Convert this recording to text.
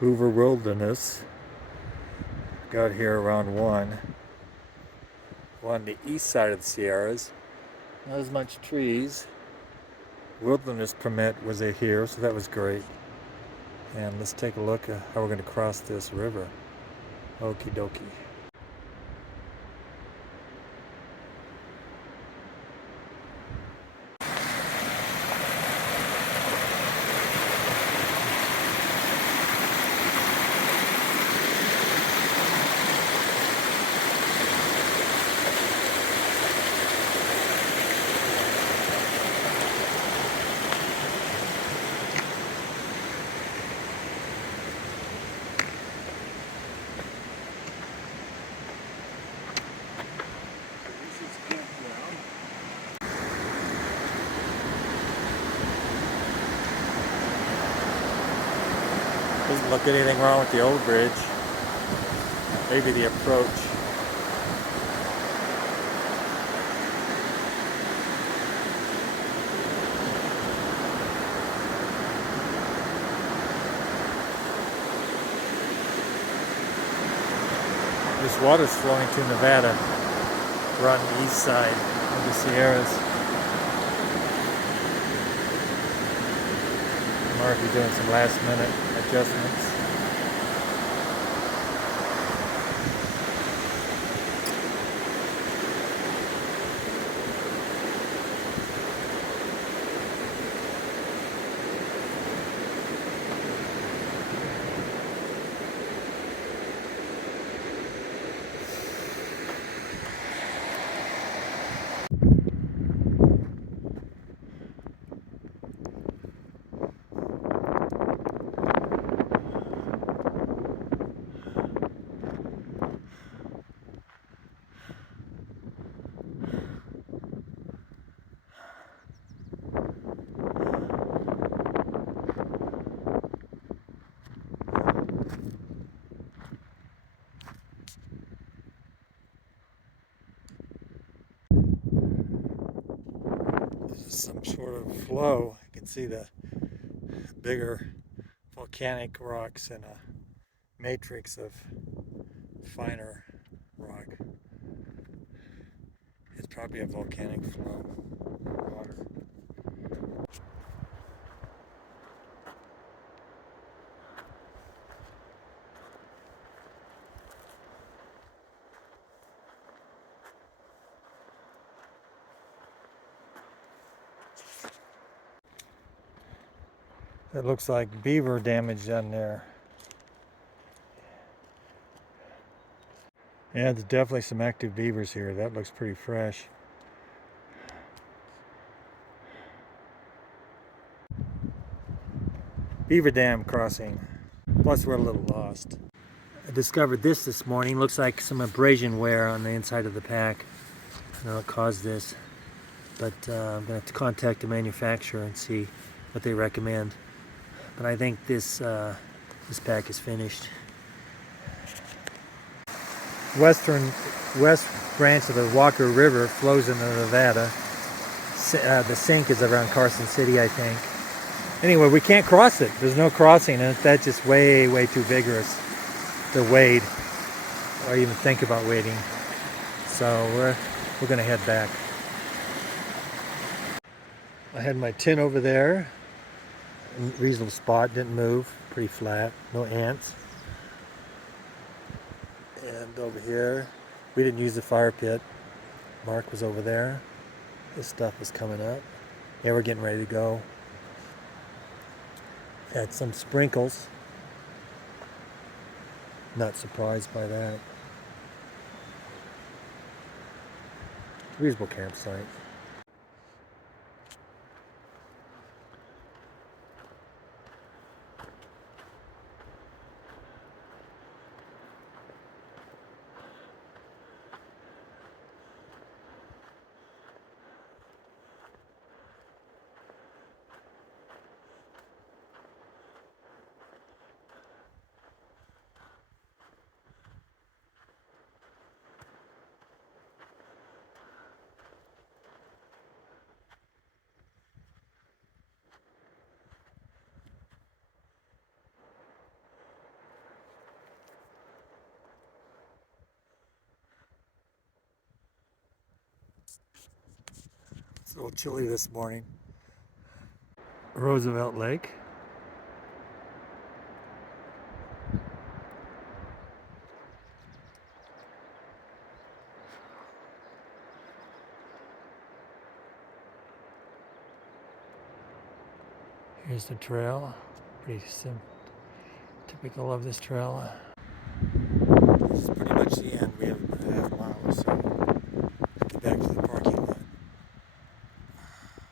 Hoover Wilderness. Got here around 1. We're on the east side of the Sierras. Not as much trees. Wilderness permit was here, so that was great. And let's take a look at how we're going to cross this river. Okie dokie. Doesn't look anything wrong with the old bridge. Maybe the approach. This water's flowing to Nevada. We're on the east side of the Sierras. Mark is doing some last minute adjustments. Some sort of flow. You can see the bigger volcanic rocks and a matrix of finer rock. It's probably a volcanic flow of water. It looks like beaver damage down there. Yeah, there's definitely some active beavers here. That looks pretty fresh. Beaver Dam crossing. Plus we're a little lost. I discovered this morning. Looks like some abrasion wear on the inside of the pack. I don't know what caused this, but I'm going to have to contact the manufacturer and see what they recommend. But I think this pack is finished. West branch of the Walker River flows into Nevada. The sink is around Carson City, I think. Anyway, we can't cross it. There's no crossing, and that's just way too vigorous to wade or even think about wading. So we're gonna head back. I had my tin over there. Reasonable spot, didn't move, pretty flat, no ants. And over here, we didn't use the fire pit. Mark was over there. This stuff was coming up. Yeah, we're getting ready to go. Had some sprinkles. Not surprised by that. Reasonable campsite. little chilly this morning. Roosevelt Lake. Here's the trail. Pretty typical of this trail. This is pretty much the end. We have a half mile or so. Get back to the